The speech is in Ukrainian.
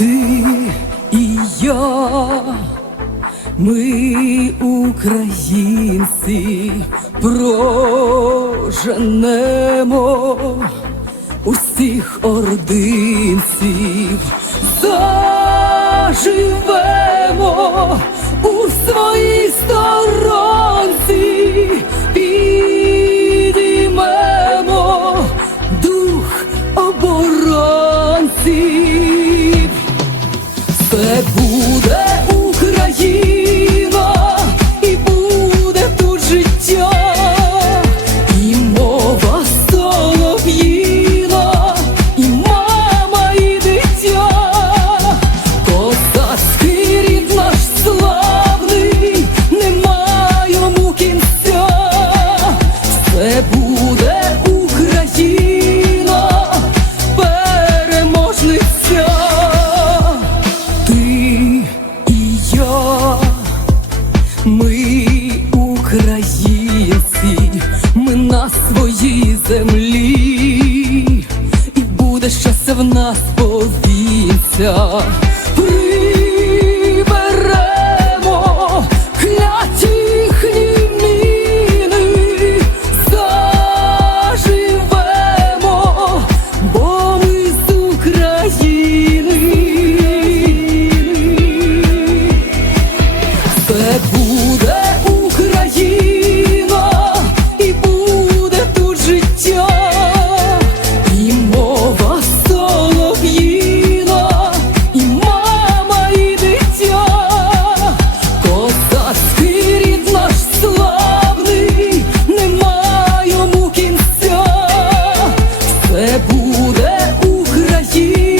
Ти і я, ми українці, проженемо усіх ординців, заживемо у своїй сторонці, підіймемо дух оборонців. Це буде Україна, переможниця. Ти і я, ми українці, ми на своїй землі, і буде щастя в нас повінця. буде Україна.